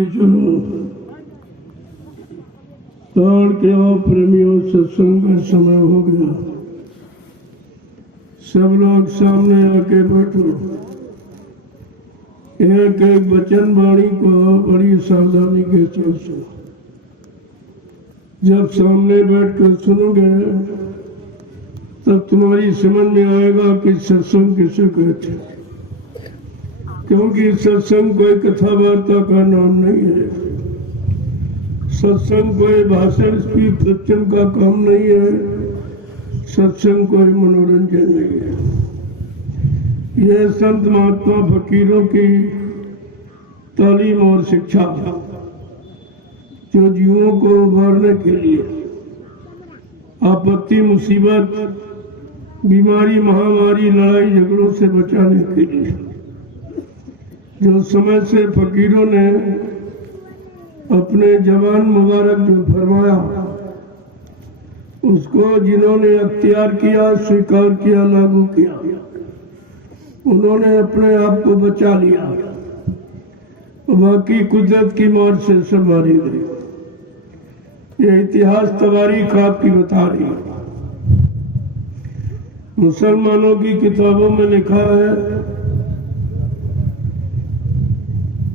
सुनो प्राण के और प्रेमियों, सत्संग का समय हो गया। सब लोग सामने आके बैठो। एक एक वचन वाणी को बड़ी सावधानी के साथ सुनो। जब सामने बैठकर सुनोगे तब तुम्हारी समझ में आएगा कि सत्संग किसे कहते हैं। क्योंकि सत्संग कोई कथा वार्ता का नाम नहीं है। सत्संग कोई भाषण स्पीच प्रवचन का काम नहीं है। सत्संग कोई मनोरंजन नहीं है। यह संत महात्मा फकीरों की तालीम और शिक्षा जो जीवों को उभारने के लिए आपत्ति, मुसीबत, बीमारी, महामारी, लड़ाई झगड़ों से बचाने के लिए जो समय से फकीरों ने अपने जवान मुबारक जो फरमाया उसको जिन्होंने अख्तियार किया, स्वीकार किया, लागू किया, उन्होंने अपने आप को बचा लिया। बाकी कुदरत की मार से सब मारे गए। यह इतिहास तवारीख आपकी बता रही है। मुसलमानों की किताबों में लिखा है,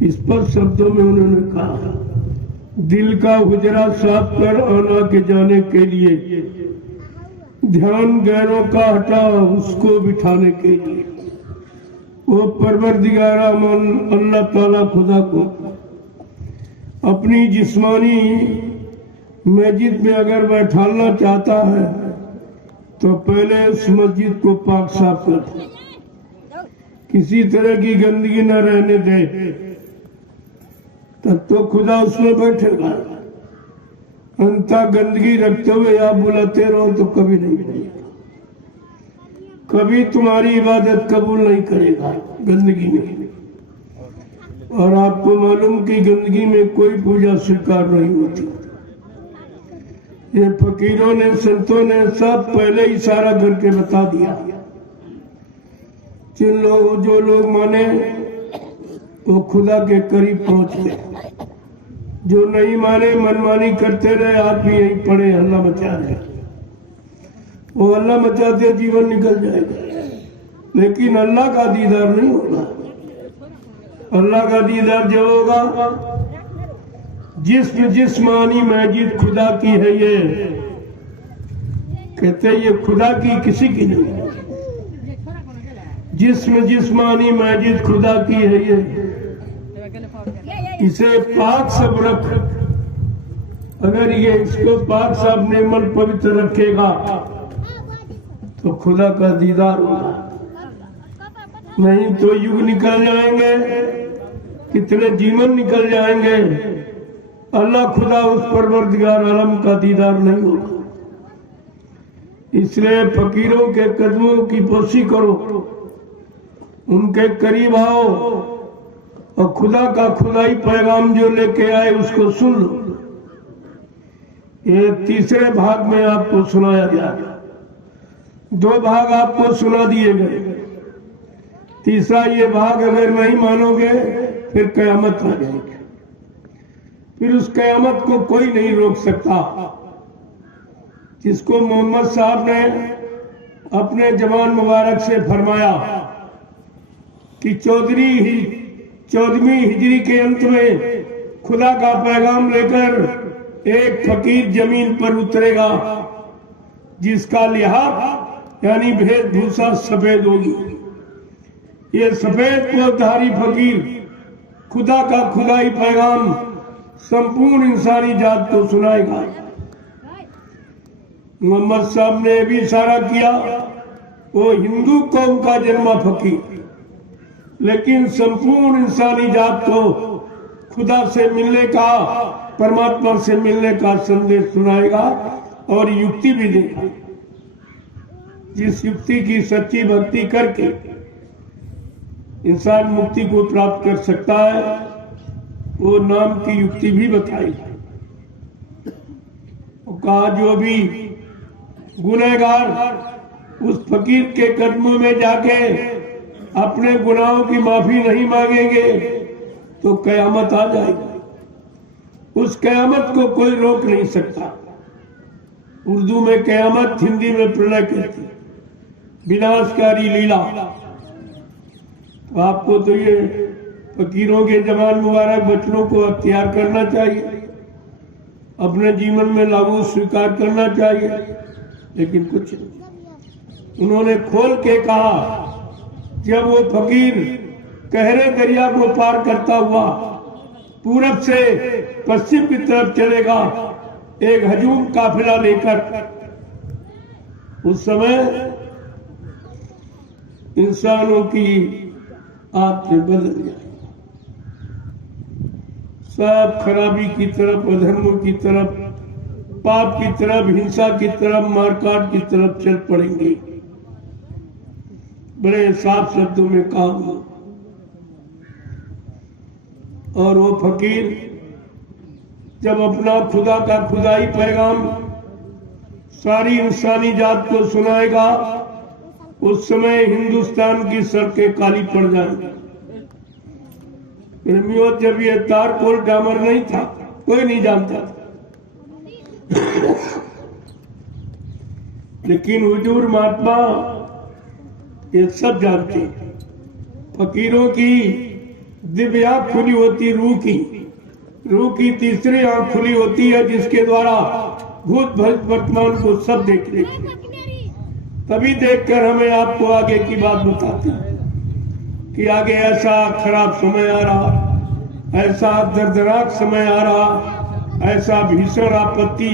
इस पर शब्दों में उन्होंने कहा, दिल का हुजरा साफ कर आना के जाने के लिए, ध्यान गैरों का हटा उसको बिठाने के लिए। वो परवरदिगारा मन अल्लाह ताला खुदा को अपनी जिस्मानी मस्जिद में अगर बैठाना चाहता है तो पहले उस मस्जिद को पाक साफ कर, किसी तरह की गंदगी न रहने दे, तब तो खुदा उसमें बैठेगा। अंता गंदगी रखते हुए आप बुलाते रहो तो कभी नहीं बनेगा। कभी तुम्हारी इबादत कबूल नहीं करेगा गंदगी में। और आपको मालूम कि गंदगी में कोई पूजा स्वीकार नहीं होती। ये फकीरों ने, संतों ने सब पहले ही सारा करके बता दिया। जो लोग माने वो खुदा के करीब पहुंच गए। जो नहीं माने, मनमानी करते रहे, आप भी यहीं पड़े हल्ला मचा रहे। वो हल्ला मचाते जीवन निकल जाएगा, लेकिन अल्लाह का दीदार नहीं होगा। अल्लाह का दीदार जब होगा, जिस्मानी मस्जिद खुदा की है। ये कहते ये खुदा की, किसी की नहीं। जिस्मानी मस्जिद खुदा की है। ये इसे पाक सब रख। अगर ये इसको पाक साफ निर्मल पवित्र रखेगा तो खुदा का दीदार होगा। नहीं तो युग निकल जाएंगे, कितने जीवन निकल जाएंगे, अल्लाह खुदा उस परवरदिगार आलम का दीदार नहीं होगा। इसलिए फकीरों के कदमों की पोशी करो, उनके करीब आओ और खुदा का खुदाई पैगाम जो लेके आए उसको सुन लो। ये तीसरे भाग में आपको सुनाया गया। 2 भाग आपको सुना दिए गए। तीसरा ये भाग अगर नहीं मानोगे फिर कयामत आ जाएगी। फिर उस कयामत को कोई नहीं रोक सकता। जिसको मोहम्मद साहब ने अपने जवान मुबारक से फरमाया कि 14वीं हिजरी के अंत में खुदा का पैगाम लेकर एक फकीर जमीन पर उतरेगा जिसका लिहाज यानी वेशभूषा सफेद होगी। ये सफेद पोतधारी फकीर खुदा का खुदाई पैगाम संपूर्ण इंसानी जात को सुनाएगा। मोहम्मद साहब ने भी इशारा किया, वो हिंदू कौम का जन्मा फकीर, लेकिन संपूर्ण इंसानी जात को खुदा से मिलने का, परमात्मा से मिलने का संदेश सुनाएगा और युक्ति भी देगा। जिस युक्ति की सच्ची भक्ति करके इंसान मुक्ति को प्राप्त कर सकता है, वो नाम की युक्ति भी बताई। कहा जो भी गुनहगार उस फकीर के कदमों में जाके अपने गुनाहों की माफी नहीं मांगेंगे तो कयामत आ जाएगी। उस कयामत को कोई रोक नहीं सकता। उर्दू में कयामत, हिंदी में प्रलय कहती, विनाशकारी लीला। तो आपको तो ये फकीरों के जवान मुबारक वचनों को अख्तियार करना चाहिए, अपने जीवन में लागू स्वीकार करना चाहिए, लेकिन कुछ नहीं। उन्होंने खोल के कहा, जब वो फकीर गहरे दरिया को पार करता हुआ पूरब से पश्चिम की तरफ चलेगा एक हजूम काफिला लेकर, उस समय इंसानों की आंखें बदल जाए, सब खराबी की तरफ, अधर्मों की तरफ, पाप की तरफ, हिंसा की तरफ, मारकाट की तरफ चल पड़ेंगे। बड़े साफ शब्दों में कहा। और वो फकीर जब अपना खुदा का खुदाई पैगाम सारी इंसानी जात को सुनाएगा, उस समय हिंदुस्तान की सड़कें काली पड़ जाएंगी। प्रेमियों, जब ये तारकोल डामर नहीं था, कोई नहीं जानता, लेकिन हुजूर महात्मा ये सब जानते। फकीरों की दिव्य आंख खुली होती, रूह की तीसरी आंख खुली होती है, जिसके द्वारा भूत वर्तमान को सब देख लेते। तभी देखकर हमें आपको आगे की बात बताते हैं कि आगे ऐसा खराब समय आ रहा, ऐसा दर्दनाक समय आ रहा, ऐसा भीषण आपत्ति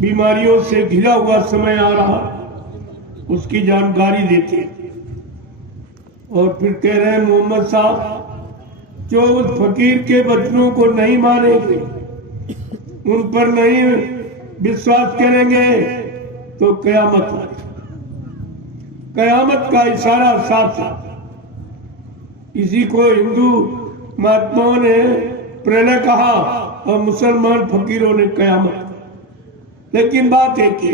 बीमारियों से घिरा हुआ समय आ रहा, उसकी जानकारी देते। और फिर कह रहे हैं मोहम्मद साहब, जो उस फकीर के वचनों को नहीं मानेंगे, उन पर नहीं विश्वास करेंगे, तो कयामत आएगी। कयामत का इशारा साफ साफ। इसी को हिंदू महात्माओं ने प्रलय कहा और मुसलमान फकीरों ने कयामत। लेकिन बात एक ही,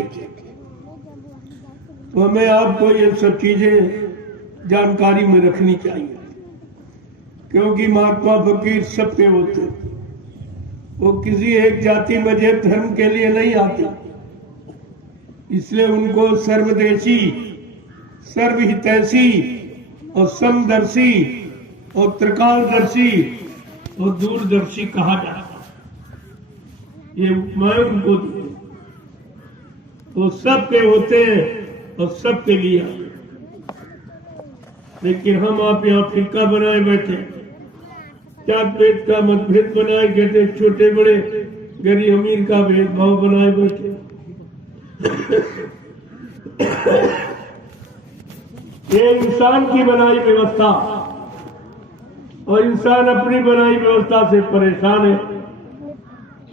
तो हमें आपको ये सब चीजें जानकारी में रखनी चाहिए, क्योंकि महात्मा फकीर सबके होते, वो किसी एक जाति मजहब धर्म के लिए नहीं आते। इसलिए उनको सर्वदेशी, सर्वहितैषी और समदर्शी और त्रिकालदर्शी और दूरदर्शी कहा जाता है। ये उपमाएं उनको दी, वो सबके होते हैं और सबके लिए आते। लेकिन हम आप यहाँ फिरका बनाए बैठे, जात भेद का मतभेद बनाए बैठे, छोटे बड़े गरीब अमीर का भेदभाव बनाए बैठे। ये इंसान की बनाई व्यवस्था, और इंसान अपनी बनाई व्यवस्था से परेशान है।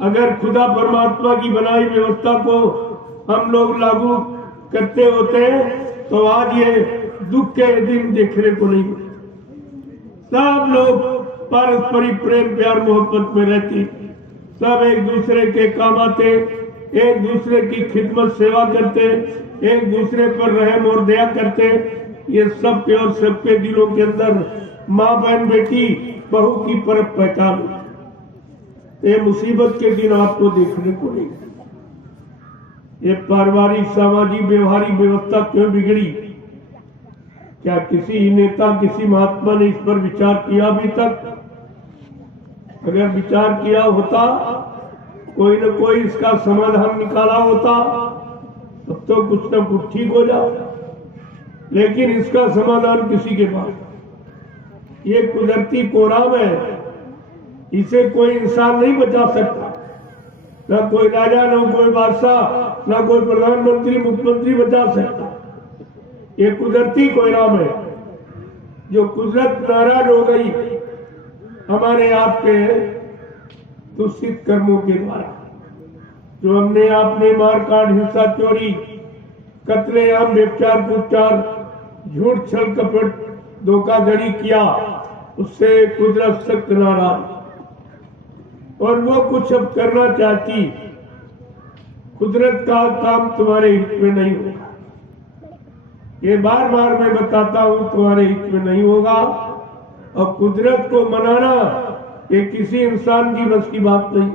अगर खुदा परमात्मा की बनाई व्यवस्था को हम लोग लागू करते होते तो आज ये दुख के दिन देखने को नहीं मिलते। सब लोग पारस्परिक प्रेम प्यार मोहब्बत में रहती, सब एक दूसरे के काम आते, एक दूसरे की खिदमत सेवा करते, एक दूसरे पर रहम और दया करते। ये सबके और सबके दिलों के अंदर माँ बहन बेटी बहू की परख पहचान। ये मुसीबत के दिन आपको देखने को नहीं। ये पारिवारिक सामाजिक व्यवहारिक व्यवस्था क्यों बिगड़ी? क्या किसी नेता किसी महात्मा ने इस पर विचार किया अभी तक? अगर विचार किया होता, कोई न कोई इसका समाधान निकाला होता, तब तो कुछ न कुछ ठीक हो जाए। लेकिन इसका समाधान किसी के पास, ये कुदरती कोराम है, इसे कोई इंसान नहीं बचा सकता। न कोई राजा, न कोई बादशाह, न कोई प्रधानमंत्री मुख्यमंत्री बचा सकता। ये कुदरती कोराम है। जो कुदरत नाराज हो गई हमारे आपके दूषित कर्मों के द्वारा, जो हमने आपने मारकाट, हिंसा, चोरी, कत्लेआम, व्यभिचार, कुचार, झूठ, छल, कपट, धोखाधड़ी किया, उससे कुदरत सख्त नाराज, और वो कुछ अब करना चाहती। कुदरत का काम तुम्हारे हित में नहीं होगा, ये बार बार मैं बताता हूं, तुम्हारे हित में नहीं होगा। और कुदरत को मनाना ये किसी इंसान की बस की बात नहीं।